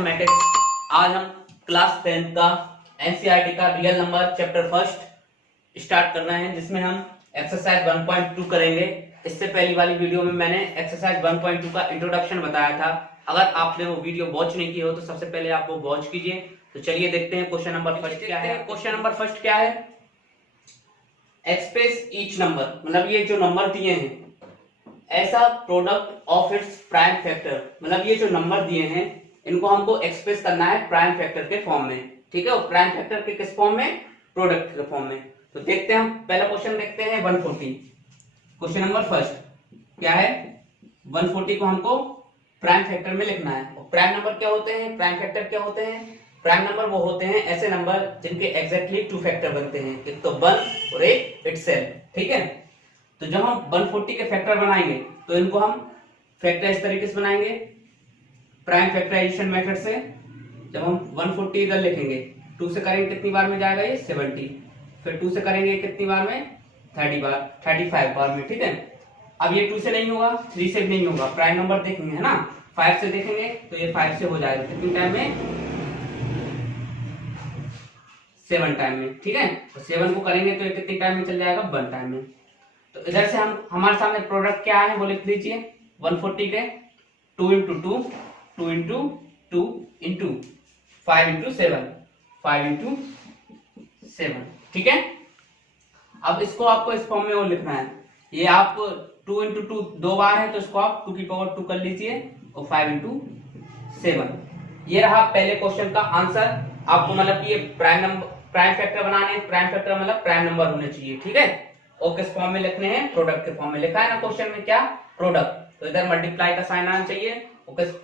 Mathematics. आज हम class 10th का एनसीईआरटी का real number chapter first start करना है, जिसमें हम एक्सरसाइज 1.2 करेंगे। इससे पहली वाली वीडियो में मैंने एक्सरसाइज 1.2 का इंट्रोडक्शन बताया था। अगर आपने वो वीडियो वॉच नहीं की हो तो सबसे पहले आप वो वॉच कीजिए। तो चलिए देखते हैं क्वेश्चन नंबर फर्स्ट क्या है। क्वेश्चन नंबर फर्स्ट क्या है, एक्सप्रेस ईच नंबर, मतलब ये जो नंबर दिए हैं ऐसा product of its prime factor, मतलब ये जो नंबर दिए हैं इनको हमको एक्सप्रेस करना है प्राइम फैक्टर के फॉर्म में। ठीक है, और प्राइम फैक्टर के किस फॉर्म में, प्रोडक्ट के फॉर्म में। तो देखते हैं, हम पहला क्वेश्चन देखते हैं 140। क्वेश्चन नंबर फर्स्ट क्या है, 140 को हमको प्राइम फैक्टर में लिखना है। और प्राइम नंबर क्या होते हैं, प्राइम फैक्टर क्या होते हैं, प्राइम नंबर वो होते हैं ऐसे नंबर जिनके एग्जैक्टली 2 फैक्टर बनते हैं, एक तो 1 और एक इटसेल्फ। ठीक है, तो जब हम 140 के फैक्टर बनाएंगे तो इनको हम फैक्टर इस तरीके से बनाएंगे, प्राइम फैक्टराइजेशन मेथड से। जब हम 140 इधर लिखेंगे, 2 से करेंगे कितनी बार में जाएगा ये 70, फिर 2 से करेंगे कितनी बार में 35 बार में। ठीक है, अब ये 2 से नहीं होगा, 3 से भी नहीं होगा, प्राइम नंबर देखेंगे है ना, 5 से देखेंगे तो ये 5 से हो जाएगा कितनी टाइम में, 7 टाइम में। ठीक है, तो 7 को करेंगे तो ये कितनी टाइम में चल जाएगा, 1 टाइम में। तो इधर से हम हमारे सामने प्रोडक्ट क्या है वो लिख लीजिए, 140 के 2 into 2, 2 into 2 into 5 into 7, 5 into 7। ठीक है, अब इसको आपको इस फॉर्म में वो लिखना है। ये आप 2 इंटू 2 2 बार है तो इसको आप 2 की पावर 2 कर लीजिए और 5 इंटू 7। ये रहा पहले क्वेश्चन का आंसर। आपको मतलब कि ये प्राइम फैक्टर बनाने हैं, प्राइम फैक्टर मतलब प्राइम नंबर होने चाहिए। ठीक है, और किस फॉर्म में लिखने हैं, प्रोडक्ट के फॉर्म में। लिखा है ना क्वेश्चन में क्या, प्रोडक्ट, तो इधर मल्टीप्लाई का साइन आना चाहिए और किस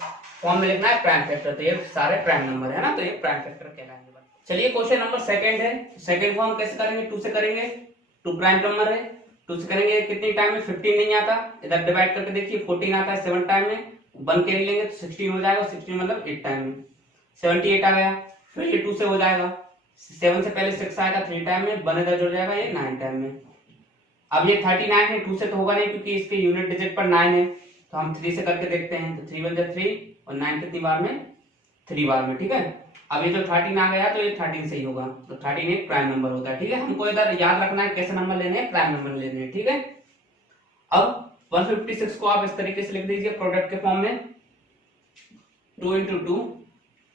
फॉर्म में लिखना है, प्राइम फैक्टर। तो ये सारे प्राइम नंबर है ना, तो ये प्राइम फैक्टर कहलाएंगे। चलिए क्वेश्चन नंबर सेकंड है, सेकंड को हम कैसे करेंगे, 2 से करेंगे, 2 प्राइम नंबर है, 2 से करेंगे कितनी टाइम में, 15 नहीं आता, इधर डिवाइड करके देखिए 14 आता है 7 टाइम में, 1 कैरी लेंगे तो 16 हो जाएगा, 16 मतलब 8 टाइम में, 78 आ गया। फिर ये 2 से हो जाएगा, 7 से पहले 6 आएगा 3 टाइम में, 1 इधर जुड़ जाएगा ये 9 टाइम में। अब ये 39 है, 2 से तो होगा नहीं क्योंकि इसके यूनिट डिजिट पर 9 है, तो हम 3 से करके देखते हैं। तो 3 1 जा 3 और 9 कितनी बार में, 3 बार में। ठीक है, अब ये जो 13 आ गया तो ये 13 से ही होगा, तो 13 एक प्राइम नंबर होता है। ठीक है, हमको इधर याद रखना है कैसे नंबर लेने हैं, प्राइम नंबर लेने हैं। ठीक है, अब 156 को आप इस तरीके से लिख दीजिए प्रोडक्ट के फॉर्म में, 2 इंटू 2,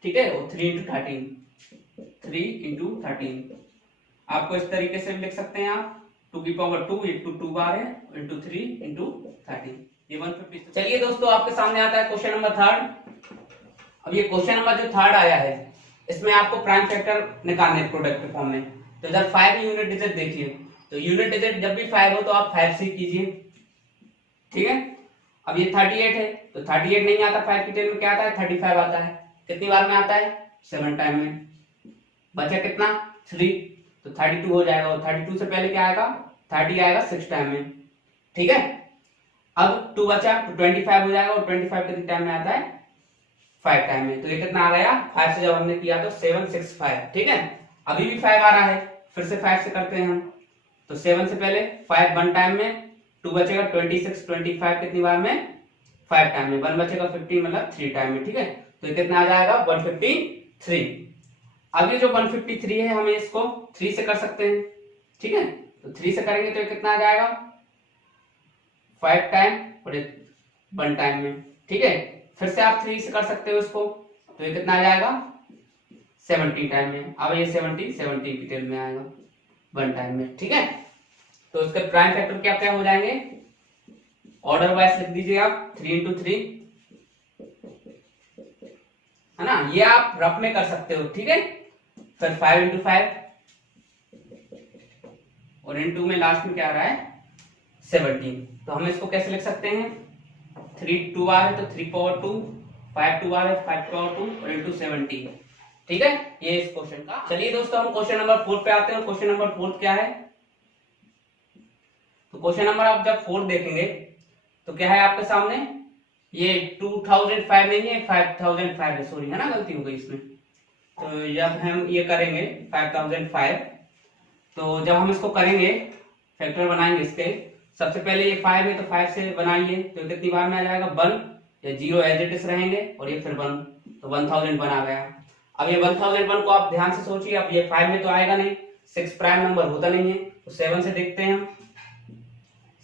ठीक है, और 3 इंटू 13, 3 इंटू 13। आपको इस तरीके से भी लिख सकते हैं आप, 2 की पावर 2 इंटू 2 बार है इंटू 3 इंटू 13, ये 156। चलिए दोस्तों, आपके सामने आता है क्वेश्चन नंबर थर्ड। अब ये क्वेश्चन नंबर जो थर्ड आया है इसमें आपको प्राइम फैक्टर निकालने प्रोडक्ट के फॉर्म में। तो इधर 5 यूनिट डिजिट देखिए, तो यूनिट डिजिट जब भी 5 हो तो आप 5 से कीजिए। ठीक है, अब ये 38 है तो 38 नहीं आता, 5 की टेबल में क्या आता है, 35 आता है, कितनी बार में आता है, 7 टाइम में। बचा कितना, 3, तो 32 हो जाएगा, और 32 से पहले क्या आएगा, 30 आएगा 6 टाइम में। ठीक है, अब 2 बचा तो 25 हो जाएगा, और 25 कितने टाइम में आता है, 5 टाइम में। तो ये कितना आ गया, 5 से जब हमने किया तो 7 6 5। ठीक है, अभी भी 5 आ रहा है, फिर से 5 से करते हैं हम, तो 7 से पहले 5 1 टाइम में, 2 बचेगा 26 25 कितनी बार में, 5 टाइम में, 1 बचेगा 15 मतलब 3 टाइम में। ठीक है, तो ये कितना आ जाएगा, 153। अब ये जो 153 है हमें इसको 3 से कर सकते हैं। ठीक है, तो 3 से करेंगे तो ये कितना आ जाएगा, 5 टाइम और 1 टाइम में। ठीक है, फिर से आप 3 से कर सकते हो इसको, तो ये कितना आ जाएगा, 70 टाइम में। अब ये 70 डिटेल में आएगा 1 टाइम में। ठीक है, तो इसके प्राइम फैक्टर क्या क्या हो जाएंगे, ऑर्डर वाइज लिख दीजिए आप, 3 इंटू 3 है ना, ये आप रफ में कर सकते हो। ठीक है, फिर 5 इंटू 5 और इंटू में लास्ट में क्या आ रहा है, 17। तो हम इसको कैसे लिख सकते हैं, 3 2 बार है तो 3 पावर 2, 5 2 बार है 5 पावर 2 और इंटू 17। ठीक है, ये इस क्वेश्चन का। चलिए दोस्तों, हम क्वेश्चन नंबर 4 पे आते हैं। क्वेश्चन नंबर 4 क्या है, तो क्वेश्चन नंबर आप जब 4 देखेंगे तो क्या है आपके सामने, ये 2005 नहीं है, 5005 है, सॉरी है ना, गलती हो गई इसमें। तो जब हम ये करेंगे 5005, तो जब हम इसको करेंगे फैक्टर बनाएंगे इसके, सबसे पहले ये 5 है तो 5 से बनाइए, तो कितनी बार में आ जाएगा, 1 या 0 एज इट इज रहेंगे और ये फिर 1, तो 1001 आ गया। अब ये 1001 को आप ध्यान से सोचिए, अब ये 5 में तो आएगा नहीं, 6 प्राइम नंबर होता नहीं है, तो 7 से देखते हैं हम।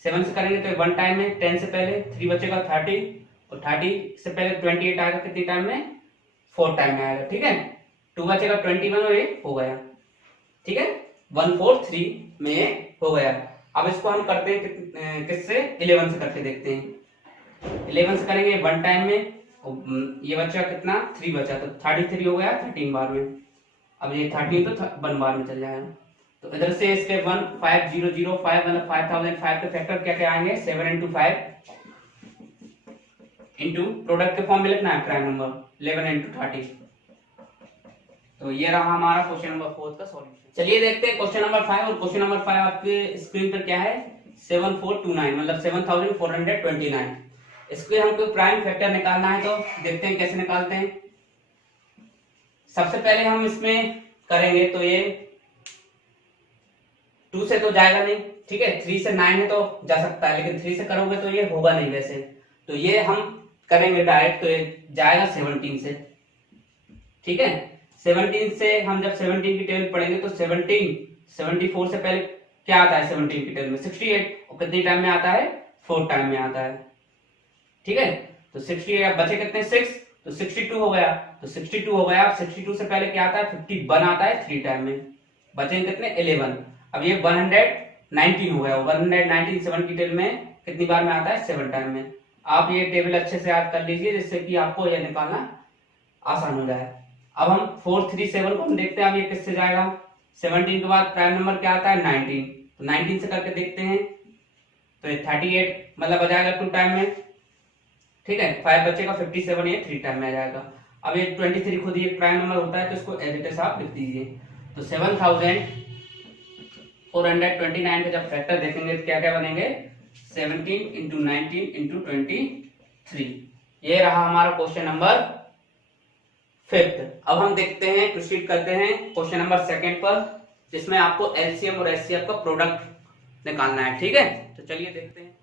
7 से करेंगे तो 1 टाइम में 10 से पहले 3 बचेगा 30, और 30 से पहले 28 आएगा कितनी टाइम में, 4 टाइम में आएगा, ठीक है। 2 बचेगा 21 और ये हो गया, ठीक है, 143 में हो गया। अब इसको हम करते हैं किससे, 11 से करके देखते हैं। 11 से करेंगे 1 टाइम में, ये बचा कितना, 3 बचा, तो 33 हो गया 13 बार में। अब ये 13 तो 1 बार में चल जाएगा। तो इधर से इसके 15005 मतलब 5005 के फैक्टर क्या क्या आएंगे, 7 into 5 इंटू प्रोडक्ट के फॉर्म में लिखना है प्राइम नंबर 11 into 30। तो ये रहा हमारा क्वेश्चन नंबर 4 का सॉल्यूशन। चलिए देखते हैं क्वेश्चन नंबर 5, और क्वेश्चन नंबर 5 आपके स्क्रीन पर क्या है, 7429 मतलब 7429। इसके हमको प्राइम फैक्टर निकालना है, तो देखते हैं कैसे निकालते हैं। सबसे पहले हम इसमें करेंगे तो ये 2 से तो जाएगा नहीं, ठीक है, 3 से 9 है तो जा सकता है, लेकिन 3 से करोगे तो ये होगा नहीं वैसे, तो ये हम करेंगे डायरेक्ट, तो ये जाएगा 17 से, ठीक है। 17 से हम जब 17 की टेबल पढ़ेंगे तो 74 से पहले क्या आता है 17 की टेबल में, 68, और कितनी टाइम में आता है, 4 टाइम में आता है, ठीक है। तो 68 बचे कितने, 6, तो 62 हो गया, तो 62 हो गया। 62 से पहले क्या आता है, 51 आता है 3 टाइम में, बचे कितने, 11। अब ये 119 हो गया, 119 7 की टेबल में कितनी बार में आता है, 7 टाइम में। आप ये टेबल अच्छे से याद कर लीजिए, जिससे कि आपको यह निकालना आसान हो जाए। अब हम 437 को हम देखते हैं, अब ये किससे जाएगा, 17 के बाद प्राइम नंबर क्या आता है, 19, तो 19 से करके देखते हैं, तो ये 38 मतलब आ जाएगा 2 टाइम में, ठीक है। 5 बचेगा 57, ये 3 टाइम में आ जाएगा। अब ये 23 खुद ही एक प्राइम नंबर होता है, तो इसको एज इट इज आप लिख दीजिए। तो 7429 के जब फैक्टर देखेंगे तो क्या क्या बनेंगे, 17 into 19 into 23। ये रहा हमारा क्वेश्चन नंबर 5। अब हम देखते हैं, प्रोसीड करते हैं क्वेश्चन नंबर 2 पर, जिसमें आपको एलसीएम और एचसीएफ का प्रोडक्ट निकालना है, ठीक है। तो चलिए देखते हैं।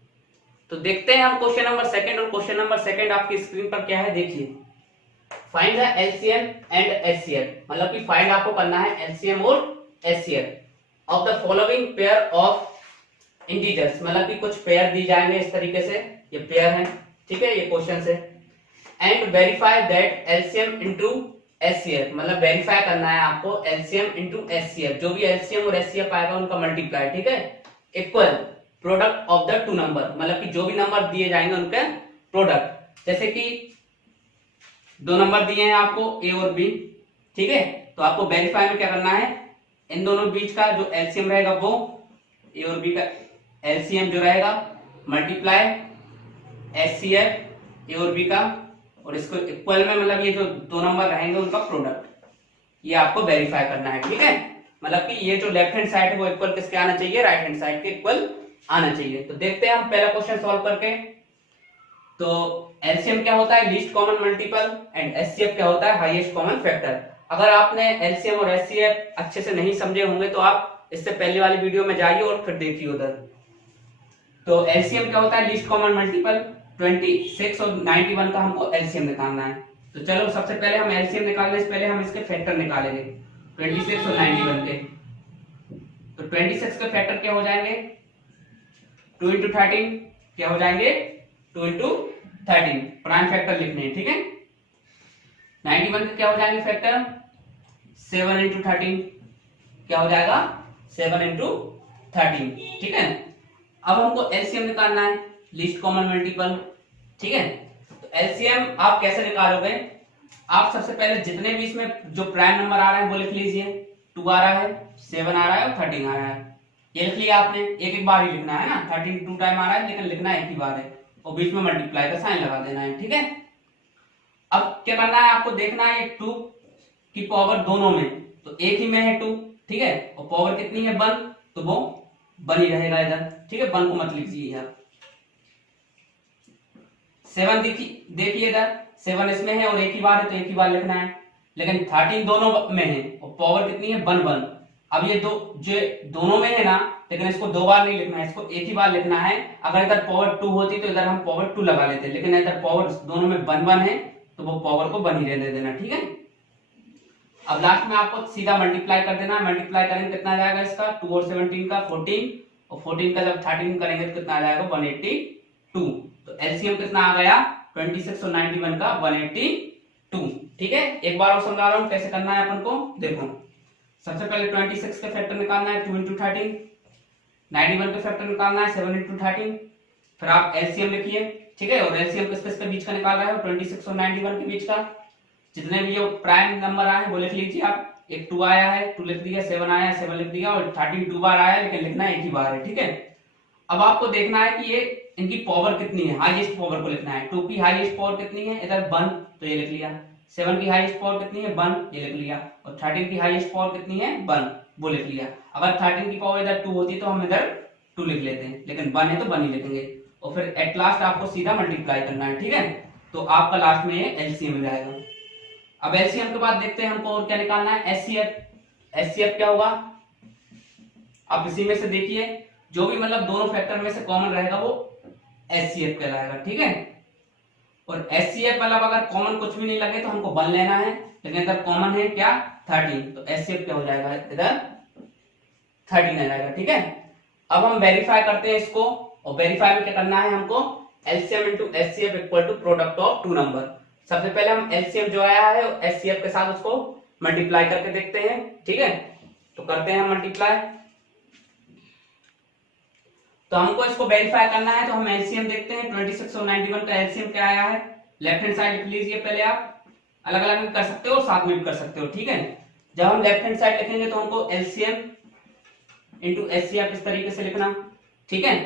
तो देखते हैं हम क्वेश्चन नंबर 2, और क्वेश्चन नंबर 2 आपकी स्क्रीन पर क्या है, देखिए। Find the LCM and HCF, मतलब कि फाइंड आपको करना है एलसीएम और HCF of the following pair of integers, मतलब कि कुछ पेयर दी जाएंगे इस तरीके से, ये पेयर है, ठीक है, ये क्वेश्चन से। And verify that LCM into HCF, मतलब वेरीफाई करना है आपको एलसीएम इनटू एचसीएफ, जो भी एलसीएम और एचसीएफ आएगा उनका मल्टीप्लाई, ठीक है, equal product of the 2 number, मतलब कि जो भी नंबर दिए जाएंगे उनके प्रोडक्ट। जैसे कि 2 नंबर दिए हैं आपको ए और बी, ठीक है, तो आपको वेरीफाई में क्या करना है, इन दोनों बीच का जो एलसीएम रहेगा वो ए और बी का एलसीएम जो रहेगा मल्टीप्लाई एचसीएफ ए और बी का, और इसको इक्वल में मतलब ये जो 2 नंबर रहेंगे उनका प्रोडक्ट, ये आपको वेरीफाई करना है, ठीक है। मतलब कि ये जो लेफ्ट हैंड साइड है वो इक्वल किसके आना चाहिए, राइट हैंड साइड के इक्वल आना चाहिए। तो देखते हैं हम पहला क्वेश्चन सॉल्व करके। तो एलसीएम क्या होता है, least common multiple, and HCF क्या होता है, हाईएस्ट कॉमन फैक्टर। अगर आपने एलसीएम और एचसीएफ अच्छे से नहीं समझे होंगे तो आप इससे पहले वाली वीडियो में जाइए और फिर देखिए उधर। तो एलसीएम क्या होता है, लीस्ट कॉमन मल्टीपल, 26 और 91 का हमको एलसीएम निकालना है। तो चलो सबसे पहले हम एलसीएम निकालने से पहले हम इसके फैक्टर निकालेंगे 26 और 91 के। तो 26 के फैक्टर क्या हो जाएंगे, 2 into 13 क्या हो जाएंगे, 2 into 13 प्राइम फैक्टर लिखने हैं, ठीक है। 91 के क्या हो जाएंगे फैक्टर, 7 into 13 क्या हो जाएगा, 7 into 13, ठीक है। अब हमको एलसीएम निकालना है, लीस्ट कॉमन मल्टीपल, ठीक है। तो एलसीएम आप कैसे निकालोगे, आप सबसे पहले जितने भी इसमें जो प्राइम नंबर आ रहे हैं वो लिख लीजिए। 2 आ रहा है, 7 आ रहा है और 13 आ रहा है, ये लिख लिया आपने। एक एक बार ही लिखना है ना, 13 2 टाइम आ रहा है लेकिन लिखना एक ही बार है, और बीच में मल्टीप्लाई का साइन लगा देना है, ठीक है। अब क्या करना है आपको, देखना है 2 की पावर दोनों में, तो एक ही में है 2, ठीक है, और पावर कितनी है 1, तो वो 1 ही रहेगा इधर, ठीक है, 1 को मत लिखिए यार। 7 देखिए इधर 7 इसमें है और एक ही बार है तो एक ही बार लिखना है, लेकिन 13 दोनों में है और पावर कितनी है 1 1। अब ये जो दोनों में है ना, लेकिन इसको 2 बार नहीं लिखना है, इसको एक ही बार लिखना है। अगर इधर पावर 2 होती तो इधर हम पावर 2 लगा लेते, लेकिन इधर पावर दोनों में 1 1 है तो वो पावर को 1 ही रहने देना, ठीक है। अब लास्ट में आपको सीधा मल्टीप्लाई कर देना, मल्टीप्लाई करेंगे कितना आ जाएगा इसका 2 और 17 का 14, और 14 का जब 13 करेंगे तो कितना आ जाएगा 182। तो एलसीएम कितना आ गया 26 और 91 का 182, ठीक है। एक बार और समझा रहा हूँ कैसे करना है अपन को, देखो सबसे पहले 26 का फैक्टर निकालना है 2 into 13, 91 का फैक्टर निकालना है 7 into 13, फिर आप एलसीएम लिखिए, ठीक है। और एलसीएम किसके बीच का निकाल रहे हो 26 और 91 के बीच का। जितने भी ये प्राइम नंबर आए वो लिख लीजिए आप, एक 2 आया है 2 लिख दिया, 7 आया है 7 लिख दिया, और 13 2 बार आया है लेकिन लिखना एक ही बार है, ठीक है। अब आपको देखना है कि ये इनकी पावर कितनी है, हाईएस्ट पावर को लिखना है। 2 की हाईएस्ट पावर कितनी है, इधर 1 तो ये लिख लिया, 7 की हाईएस्ट पावर कितनी है 1 ये लिख लिया, और 13 की हाईएस्ट पावर कितनी है 1 वो लिख लिया। अगर 13 की पावर इधर 2 होती तो हम इधर 2 लिख लेते हैं, लेकिन 1 है तो 1 ही लिखेंगे, और फिर एट लास्ट आपको सीधा मल्टीप्लाई करना है, ठीक है। तो आपका लास्ट में ये एलसीएम मिल जाएगा। अब एलसीएम के बाद देखते हैं हमको और क्या निकालना है, एचसीएफ। एचसीएफ क्या होगा, आप इसी में से देखिए जो भी मतलब दोनों फैक्टर में से कॉमन रहेगा वो एचसीएफ कहलाएगा, ठीक है। और एचसीएफ मतलब अगर कॉमन कुछ भी नहीं लगे तो हमको 1 लेना है, लेकिन इधर कॉमन है क्या 13, तो एचसीएफ क्या हो जाएगा इधर 13 आ जाएगा, ठीक है। अब हम वेरीफाई करते हैं इसको, और वेरीफाई में क्या करना है हमको, LCM into HCF equal to product of 2 number. सबसे पहले हम एलसीएम जो आया है एचसीएफ के साथ उसको मल्टीप्लाई करके देखते हैं, ठीक है। तो करते हैं मल्टीप्लाई। तो हमको इसको वेरीफाई करना है, तो हम एलसीएम देखते हैं 26 और 91 का एलसीएम क्या आया है। लेफ्ट हैंड साइड लिख लीजिए पहले, आप अलग अलग भी कर सकते हो और साथ में भी कर सकते हो, ठीक है। जब हम लेफ्ट हैंड साइड लिखेंगे तो हमको एलसीएम इंटू एचसीएफ इस तरीके से लिखना, ठीक है।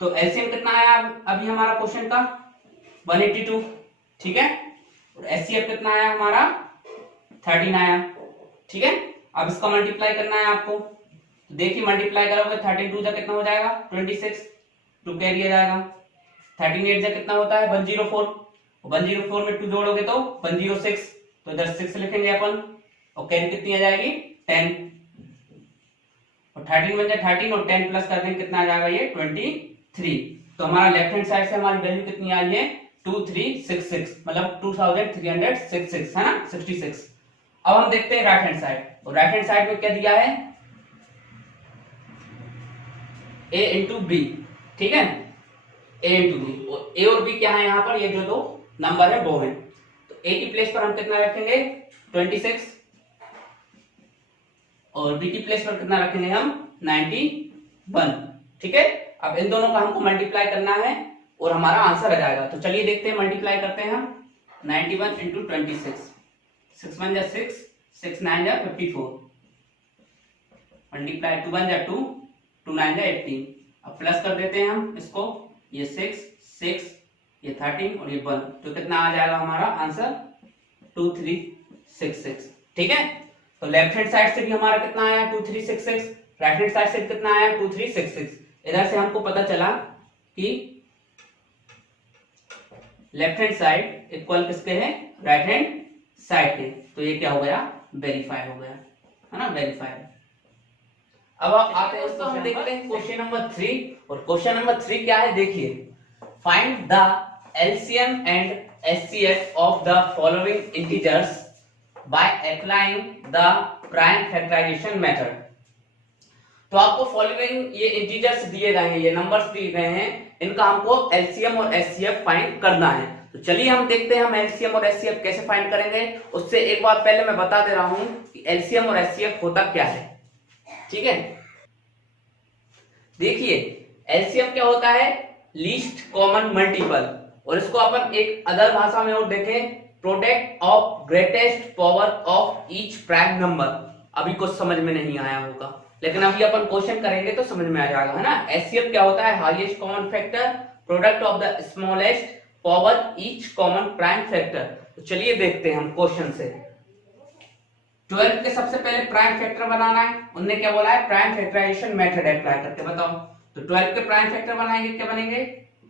तो एलसीएम कितना आया अभी हमारा क्वेश्चन का 182, ठीक है। और एचसीएफ कितना आया हमारा 13 आया, ठीक है। अब इसका मल्टीप्लाई करना है आपको, तो देखिए मल्टीप्लाई करोगे 13 2 जा कितना हो जाएगा 26, 2 कैरी आ जाएगा, 13 8 जा कितना होता है 104, 104 में 2 जोड़ोगे तो 106, तो इधर 6 लिखेंगे अपन, और कैरी कितनी आ जाएगी 10, और 13 बन जाए 13 और 10 प्लस कर देंगे कितना आ जाएगा ये 23। तो हमारा लेफ्ट हैंड साइड से हमारी वैल्यू कितनी आई है 2366, मतलब 2366 है ना 66। अब हम देखते हैं राइट हैंड साइड, और राइट हैंड साइड में क्या दिया है a इंटू बी, ठीक है, a इंटू बी, और a और b क्या है यहाँ पर, ये जो दो नंबर है वो है। तो a की प्लेस पर हम कितना रखेंगे 26, और b की प्लेस पर कितना रखेंगे हम 91, ठीक है। अब इन दोनों का हमको मल्टीप्लाई करना है और हमारा आंसर आ जाएगा। तो चलिए देखते हैं, मल्टीप्लाई करते हैं हम 91 इंटू 26, 6 1 जा 6, 6 9 जा 54, मल्टीप्लाई 2 1 जा 2, 2 9 जा 18। अब प्लस कर देते हैं हम इसको, ये 6 6 ये 13 और ये 1, तो कितना आ जाएगा हमारा आंसर 2366, ठीक है। तो लेफ्ट हैंड साइड से भी हमारा कितना आया 2366, राइट हैंड साइड से कितना आया 2366। इधर से हमको पता चला कि लेफ्ट हैंड साइड इक्वल किसके है राइट हैंड साइड के, तो ये क्या हो गया वेरीफाई हो गया, है ना वेरीफाई। अब आप आते हैं दोस्तों, हम देखते हैं क्वेश्चन नंबर 3, और क्वेश्चन नंबर 3 क्या है देखिए, find the LCM and HCF of the following integers by applying the prime factorisation method. तो आपको फॉलोइंग ये इंटीजर्स दिए गए हैं, ये नंबर्स दिए गए हैं, इनका हमको एलसीएम और एचसीएफ फाइंड करना है। तो चलिए हम देखते हैं हम एलसीएम और एचसीएफ कैसे फाइंड करेंगे। उससे एक बार पहले मैं बता दे रहा हूं कि एलसीएम और एचसीएफ होता क्या है, ठीक है। देखिए एलसीएम क्या होता है लीस्ट कॉमन मल्टीपल, और इसको अपन एक अदर भाषा में और देखें product of greatest power of each prime number. अभी कुछ समझ में नहीं आया होगा, लेकिन अभी अपन क्वेश्चन करेंगे तो समझ में आ जाएगा, है ना। एचसीएफ क्या होता है highest common factor, product of the smallest power each common prime factor. तो चलिए देखते हैं हम क्वेश्चन से। 12 के सबसे पहले प्राइम फैक्टर बनाना है, उनने क्या बोला है प्राइम फैक्टराइजेशन मेथड अप्लाई करके बताओ। तो 12 के प्राइम फैक्टर बनाएंगे, क्या बनेंगे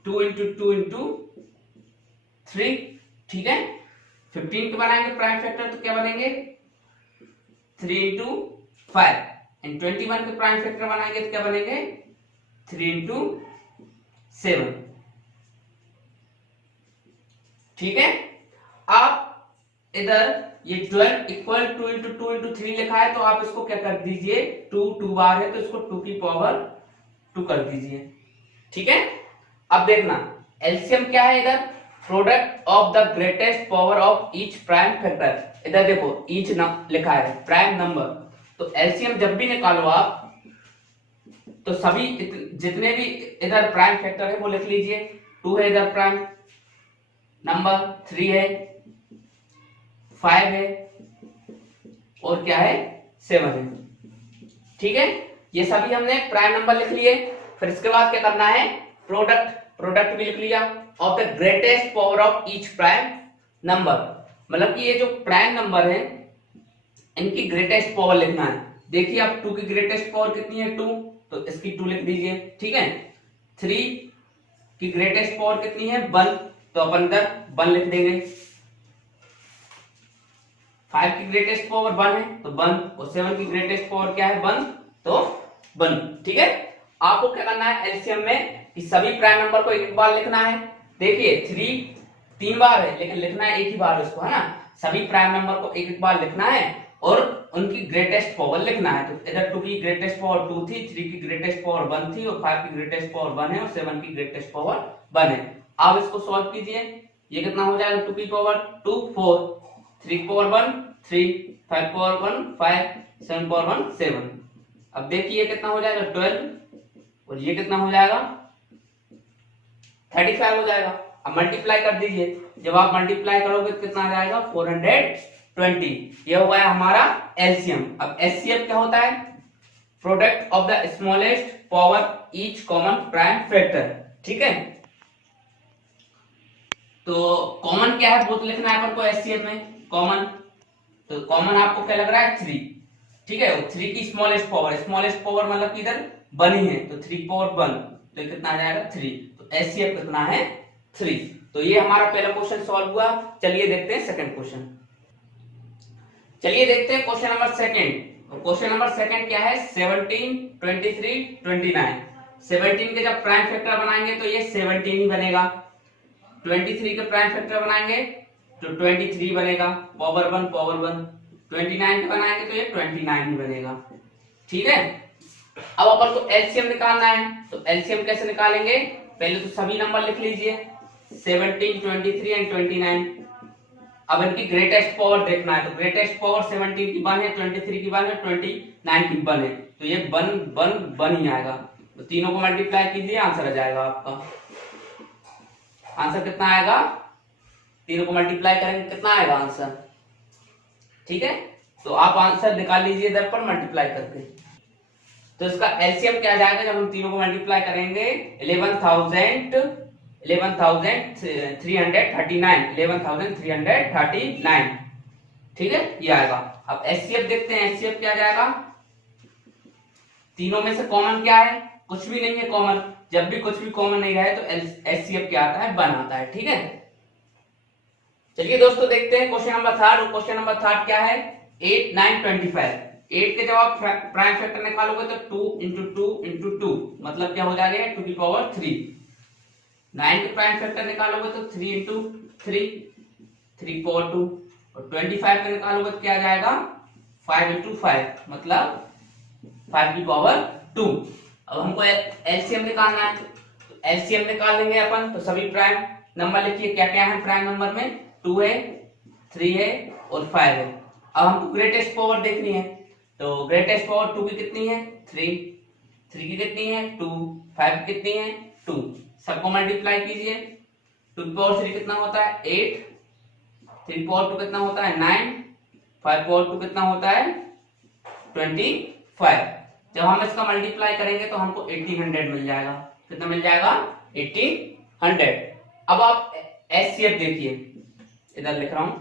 2 into 2 into 3, ठीक है। 15 के बनाएंगे प्राइम फैक्टर तो क्या बनेंगे 3 into 5, एंड 21 के प्राइम फैक्टर बनाएंगे तो क्या बनेंगे 3 into 7, ठीक है। आप इधर ये 12 इक्वल 2 इंटू 2 इंटू 3 लिखा है, तो आप इसको क्या कर दीजिए, 2 बार है तो इसको 2 की पावर 2 कर दीजिए। ठीक है, अब देखना एलसीएम क्या है, इधर product of the greatest power of each prime factor. इधर देखो ईच लिखा है प्राइम नंबर, तो एलसीएम जब भी निकालो आप तो सभी जितने भी इधर प्राइम फैक्टर है वो लिख लीजिए। 2 है इधर प्राइम नंबर, 3 है, 5 है और क्या है 7 है। ठीक है, ये सभी हमने प्राइम नंबर लिख लिए। फिर इसके बाद क्या करना है, प्रोडक्ट भी लिख लिया of the greatest power of each prime number, मतलब कि ये जो प्राइम नंबर है इनकी ग्रेटेस्ट पावर लिखना है। देखिए अब 2 की ग्रेटेस्ट पावर कितनी है 2, तो इसकी 2 लिख दीजिए। ठीक है, 3 की ग्रेटेस्ट पावर कितनी है 1, तो अपन इधर 1 लिख देंगे। 5 की ग्रेटेस्ट पावर 1 है तो 1, और 7 की ग्रेटेस्ट पावर क्या है 1, तो 1। ठीक है, आपको क्या करना है एलसीएम में कि सभी प्राइम नंबर को एक बार लिखना है। देखिए 3 3 बार है लेकिन लिखना है एक ही बार उसको, है ना। सभी प्राइम नंबर को एक बार लिखना है और उनकी ग्रेटेस्ट पावर लिखना है। तो इधर 2 की ग्रेटेस्ट पावर 2 थी, 3 की ग्रेटेस्ट पावर 1 थी और 5 की ग्रेटेस्ट पावर 1 है और 7 की ग्रेटेस्ट पावर 1 है। आप इसको सॉल्व कीजिए, ये कितना हो जाएगा 2 की पावर 2 4, 3 की पावर 1 3, 5 की पावर 1 5, 7 की पावर 1 7। अब देखिए कितना हो जाएगा 12 और ये कितना हो जाएगा 35 हो जाएगा। अब मल्टीप्लाई कर दीजिए, जब आप मल्टीप्लाई करोगे तो कितना आ जाएगा 420। ये हो गया हमारा एलसीएम। अब एचसीएफ क्या होता है, product of the smallest power each common prime factor. ठीक है, तो कॉमन क्या है वो तो लिखना है अपन को एचसीएफ में कॉमन। तो कॉमन आपको क्या लग रहा है 3। ठीक है, 3 की स्मॉलेस्ट पावर मतलब कि इधर 1 ही है, तो 3 पावर 1 तो कितना आ जाएगा 3। तो एचसीएफ कितना है 3। तो ये हमारा पहला क्वेश्चन सॉल्व हुआ। चलिए देखते हैं सेकंड क्वेश्चन। चलिए देखते हैं question number second. Question number second क्या है 17 23 29। 17 के जब प्राइम फैक्टर बनाएंगे तो ये 17 ही बनेगा। 23 के प्राइम फैक्टर बनाएंगे तो 23 बनेगा, पावर 1 पावर 1। 29 के बनाएंगे तो ये 29 ही बनेगा। ठीक है, अब अपन को एलसीएम निकालना है, तो एलसीएम कैसे निकालेंगे, पहले तो सभी नंबर लिख लीजिए 17 23 एंड 29। अब इनकी ग्रेटेस्ट पावर देखना है, तो ग्रेटेस्ट पावर 17 की 1 है, 23 की 1 है, 29 की 1 है, तो ये 1 1 1 ही आएगा। तो तीनों को मल्टीप्लाई कीजिए, आंसर आ जाएगा आपका। आंसर कितना आएगा, तीनों को मल्टीप्लाई करेंगे कितना आएगा आंसर। ठीक है, तो आप आंसर निकाल लीजिए इधर पर मल्टीप्लाई करके। तो इसका एलसीएम क्या जाएगा जब हम तीनों को मल्टीप्लाई करेंगे 11,339। ठीक है, ये आएगा। अब एचसीएफ देखते हैं, एचसीएफ क्या जाएगा, तीनों में से कॉमन क्या है, कुछ भी नहीं है कॉमन। जब भी कुछ भी कॉमन नहीं रहे तो एचसीएफ क्या आता है 1 आता है। ठीक है, चलिए दोस्तों देखते हैं question number third. Question number third क्या है 8 9 25। 8 के जब आप प्राइम फैक्टर निकालोगे तो 2 इंटू 2 इंटू 2 मतलब क्या हो जाएगा 2 की पावर 3। 9 के प्राइम फैक्टर निकालोगे तो 3 इंटू 3 3 की पावर 2, और 25 का निकालोगे तो क्या आ जाएगा 5 इंटू 5 मतलब 5 की पावर 2। अब हमको एलसीएम निकालना है, तो एलसीएम निकाल लेंगे अपन। तो सभी प्राइम नंबर लिखिए, क्या क्या है प्राइम नंबर में, 2 है 3 है और 5 है। अब हमको ग्रेटेस्ट पावर देखनी है, तो ग्रेटेस्ट पावर 2 की कितनी है 3, 3 की कितनी है 2, 5 की कितनी है 2। सबको मल्टीप्लाई कीजिए, 2 की पावर 3 कितना होता है 8, 3 की पावर 2 कितना होता है 9, 5 की पावर 2 कितना होता है 25। जब हम इसका मल्टीप्लाई करेंगे तो हमको 1800 मिल जाएगा। कितना मिल जाएगा 1800। अब आप एचसीएफ देखिए, इधर लिख रहा हूं,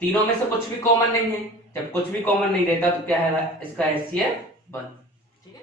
तीनों में से कुछ भी कॉमन नहीं है। जब कुछ भी कॉमन नहीं रहता तो क्या है इसका एचसीएफ 1। ठीक है,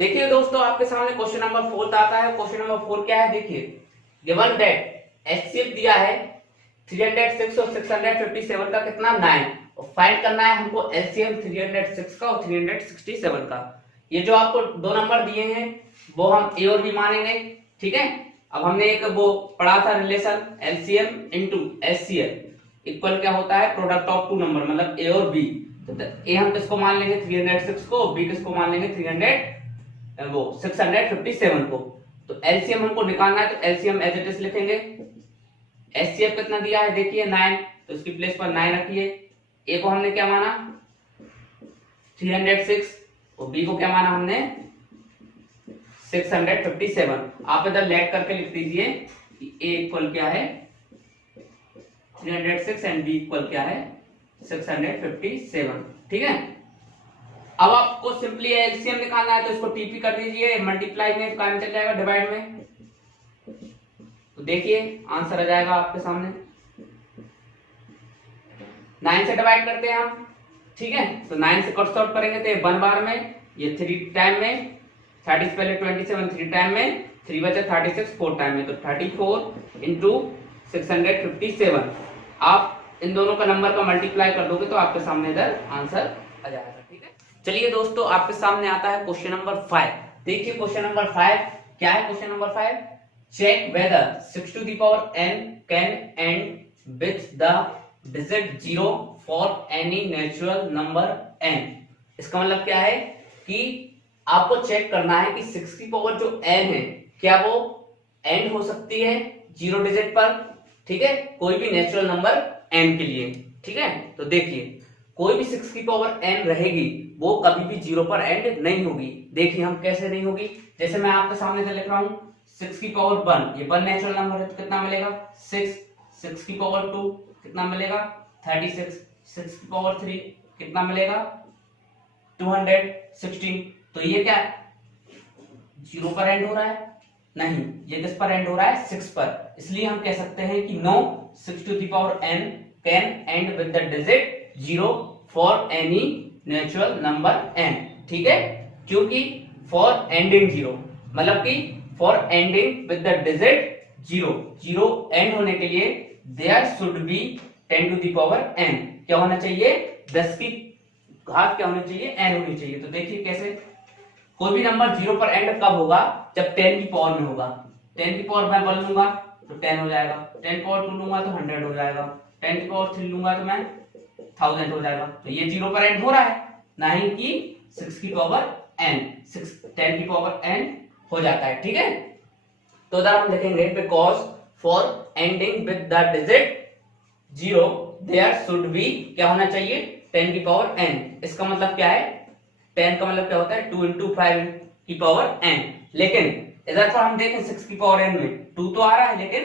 देखिए दोस्तों आपके सामने क्वेश्चन नंबर 4 आता है। क्वेश्चन नंबर 4 क्या है, देखिए गिवन दैट एचसीएफ दिया है 306 और 657 का कितना 9, और फाइंड करना है हमको एलसीएम 306 का और 367 का। ये जो आपको दो नंबर दिए हैं वो हम ए और बी मानेंगे। ठीक है, अब हमने एक वो पढ़ा था relation LCM into HCF equal क्या होता है, प्रोडक्ट ऑफ टू नंबर, मतलब ए और बी। तो ए हम किसको मान लेंगे 306 को, बी किसको मान लेंगे 657 को। तो एलसीएम हमको निकालना है, तो एलसीएम एज इट इज लिखेंगे। एचसीएफ कितना दिया है देखिए 9, तो इसकी प्लेस पर 9 रखिए। ए को हमने क्या माना 306 और बी को क्या माना हमने 657। आप इधर लेट करके लिख दीजिए कि ए इक्वल क्या है 306 एंड बी इक्वल क्या है 657। ठीक है। अब आपको सिंपली एलसीएम निकालना है, तो इसको टीपी कर दीजिए, मल्टीप्लाई में काम चल जाएगा डिवाइड में। तो देखिए आंसर आ जाएगा आपके सामने, 9 से डिवाइड करते हैं हम। ठीक है, तो 9 से कट आउट करेंगे तो 1 बार में, ये 3 टाइम में, 30 से पहले 27 3 टाइम में, 3 बचा 36 4 टाइम में, तो 34 इंटू 657। आप इन दोनों का नंबर का मल्टीप्लाई कर दोगे तो आपके सामने इधर आंसर आ जाएगा। ठीक है, चलिए दोस्तों आपके सामने आता है क्वेश्चन नंबर 5। देखिए क्वेश्चन नंबर 5 क्या है। Question number 5, check whether 6 to the power n can end with the digit 0 for any natural number n। इसका मतलब क्या है कि आपको चेक करना है कि 6 की पावर जो n है क्या वो एंड हो सकती है 0 डिजिट पर। ठीक है, कोई भी नेचुरल नंबर n के लिए। ठीक है, तो देखिए कोई भी 6 की पावर n रहेगी वो कभी भी 0 पर एंड नहीं होगी। देखिए हम कैसे नहीं होगी, जैसे मैं आपके सामने से लिख रहा हूं 6 की पावर 1, ये 1 नेचुरल नंबर है तो कितना मिलेगा 6 की पावर 2 कितना मिलेगा 36, 6 की पावर 3 कितना मिलेगा 216। तो ये क्या 0 पर एंड हो रहा है, नहीं, ये किस पर एंड हो रहा है 6 पर। इसलिए हम कह सकते हैं कि no 6 to the power n can end with the digit 0 for any natural number n। ठीक है, क्योंकि for ending 0 मतलब कि for ending with the digit 0 and होने के लिए there should be 10 to the power n। क्या होना चाहिए 10 की घात क्या होनी चाहिए n होनी चाहिए। तो देखिए कैसे, कोई भी नंबर 0 पर एंड कब होगा जब 10 की पावर में होगा। 10 की पावर मैं 1 लूंगा तो 10 हो जाएगा, 10 की पावर 2 लूंगा तो 100 हो जाएगा, 10 की पावर 3 लूंगा तो मैं 1000 हो जाएगा। तो ये 0 पर एंड हो रहा है, ना ही कि 6 की पावर n, 10 की पावर n हो जाता है। ठीक है, तो उधर हम लिखेंगे because for ending with the digit 0 there should be क्या होना चाहिए 10 की पावर n। इसका मतलब क्या है 10 का मतलब क्या होता है 2 into 5 की पावर n। लेकिन इधर पर हम देखें 6 की पावर n में 2 तो आ रहा है लेकिन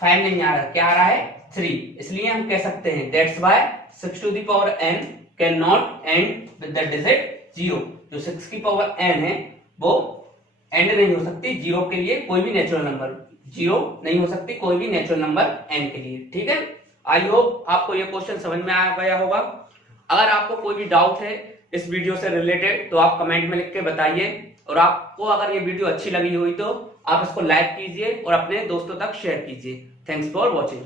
5 नहीं आ रहा, क्या आ रहा है 3। इसलिए हम कह सकते हैं that's why 6 to the power n can not and with the digit 0। जो 6 की पावर n है वो एंड नहीं हो सकती 0 के लिए, कोई भी नेचुरल नंबर 0 नहीं हो सकती कोई भी नेचुरल नंबर n के लिए। ठीक है, आई होप आपको ये क्वेश्चन समझ में आ गया होगा। अगर आपको कोई भी डाउट है इस वीडियो से रिलेटेड तो आप कमेंट में लिख के बताइए, और आपको अगर ये वीडियो अच्छी लगी हुई तो आप इसको लाइक कीजिए और अपने दोस्तों तक शेयर कीजिए। Thanks for watching.